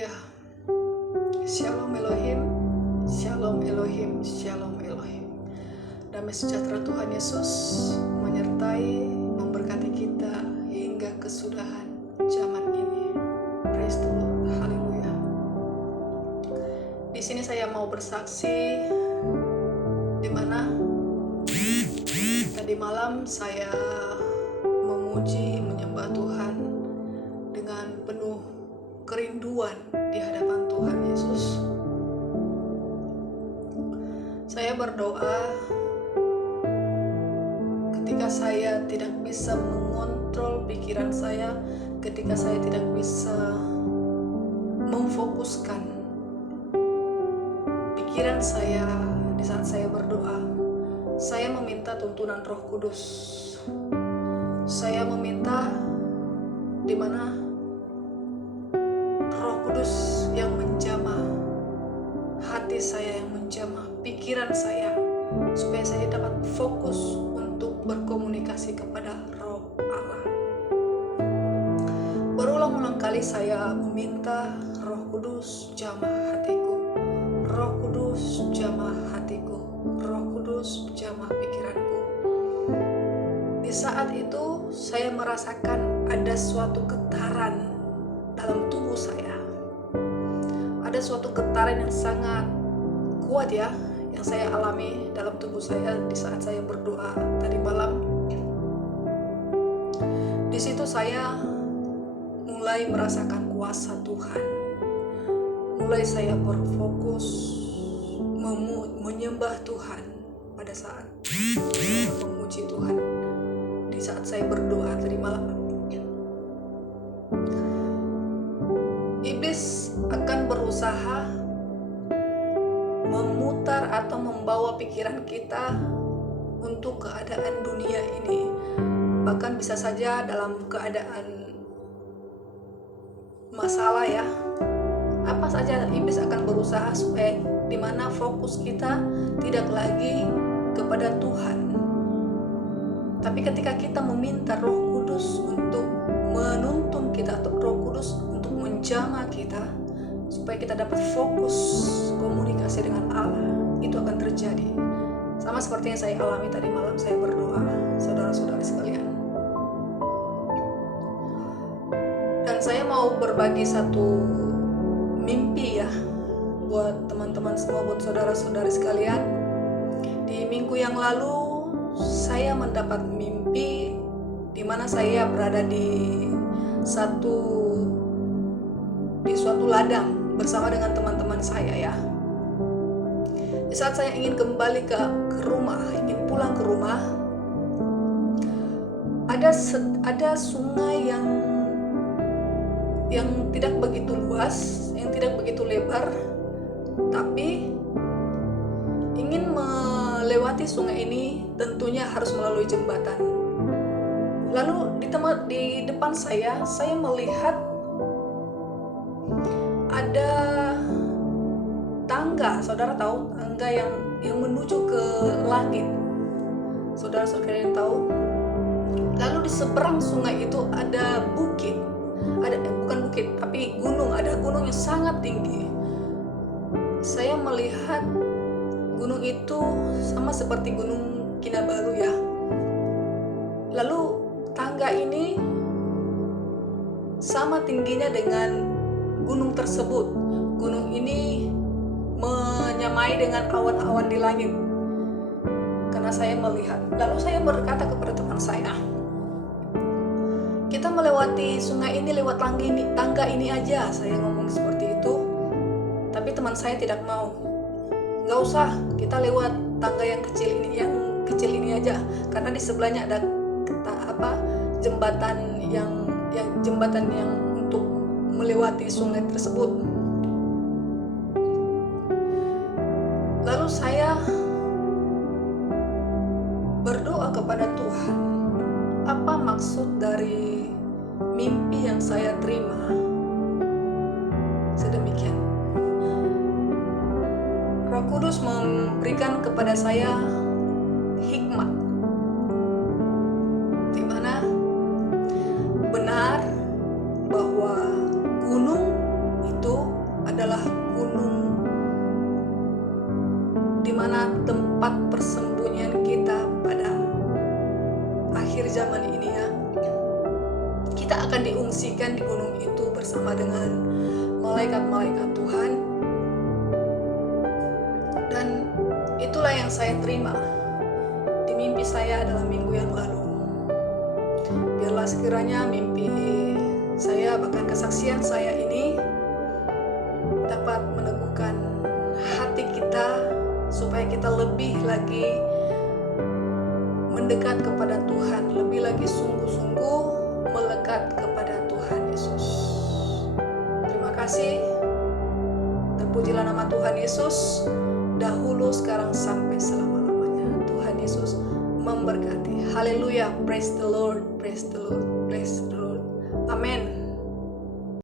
Haleluya. Shalom Elohim, Shalom Elohim, Shalom Elohim. Damai sejahtera Tuhan Yesus menyertai, memberkati kita hingga kesudahan zaman ini. Praise the Lord. Haleluya. Di sini saya mau bersaksi di mana tadi malam saya memuji, menyembah Tuhan dengan penuh kerinduan di hadapan Tuhan Yesus. Saya berdoa ketika saya tidak bisa mengontrol pikiran saya, ketika saya tidak bisa memfokuskan pikiran saya di saat saya berdoa. Saya meminta tuntunan Roh Kudus. Saya meminta di mana Roh Kudus yang menjamah hati saya, yang menjamah pikiran saya, supaya saya dapat fokus untuk berkomunikasi kepada Roh Allah. Berulang-ulang kali saya meminta Roh Kudus jamah hatiku, Roh Kudus jamah hatiku, Roh Kudus jamah pikiranku. Di saat itu saya merasakan ada suatu getaran dalam tubuh saya. Ada suatu getaran yang sangat kuat ya, yang saya alami dalam tubuh saya di saat saya berdoa tadi malam. Di situ saya mulai merasakan kuasa Tuhan. Mulai saya berfokus menyembah Tuhan pada saat memuji Tuhan di saat saya berdoa tadi malam. Iblis akan berusaha memutar atau membawa pikiran kita untuk keadaan dunia ini, bahkan bisa saja dalam keadaan masalah ya. Apa saja iblis akan berusaha supaya dimana fokus kita tidak lagi kepada Tuhan. Tapi ketika kita meminta Roh Kudus untuk menuntun kita, atau Roh Kudus untuk menjamah kita supaya kita dapat fokus komunikasi dengan Allah, itu akan terjadi. Sama seperti yang saya alami tadi malam saya berdoa, saudara-saudari sekalian. Dan saya mau berbagi satu mimpi ya buat teman-teman semua, buat saudara-saudari sekalian. Di minggu yang lalu saya mendapat mimpi di mana saya berada di suatu ladang bersama dengan teman-teman saya ya. Di saat saya ingin kembali ke rumah, ingin pulang ke rumah, ada sungai yang tidak begitu luas, yang tidak begitu lebar, tapi ingin melewati sungai ini tentunya harus melalui jembatan. Lalu di depan saya melihat ada tangga. Saudara tahu tangga yang menuju ke langit. Saudara-saudara yang tahu. Lalu di seberang sungai itu ada bukit. Bukan bukit, tapi gunung. Ada gunung yang sangat tinggi. Saya melihat gunung itu sama seperti Gunung Kinabalu ya. Lalu tangga ini sama tingginya dengan gunung tersebut. Gunung ini menyamai dengan awan-awan di langit. Karena saya melihat. Lalu saya berkata kepada teman saya, kita melewati sungai ini lewat tangga ini aja. Saya ngomong seperti itu. Tapi teman saya tidak mau. Gak usah, kita lewat tangga yang kecil ini aja, karena di sebelahnya ada jembatan yang untuk melewati sungai tersebut. Lalu saya berdoa kepada Tuhan, apa maksud dari mimpi yang saya terima? Sedemikian. Roh Kudus memberikan kepada saya hikmat, di mana benar bahwa gunung itu adalah gunung di mana tempat persembunyian kita pada akhir zaman ini ya. Kita akan diungsikan di gunung itu bersama dengan malaikat-malaikat Tuhan. Dan itulah yang saya terima di mimpi saya dalam minggu yang lalu. Biarlah sekiranya mimpi saya, bahkan kesaksian saya ini dapat meneguhkan hati kita supaya kita lebih lagi mendekat kepada Tuhan, lebih lagi sungguh-sungguh melekat kepada Tuhan Yesus. Terima kasih. Terpujilah nama Tuhan Yesus, dahulu, sekarang, sampai selama-lamanya. Tuhan Yesus memberkati. Haleluya. Praise the Lord, praise the Lord, praise the Lord. Amin.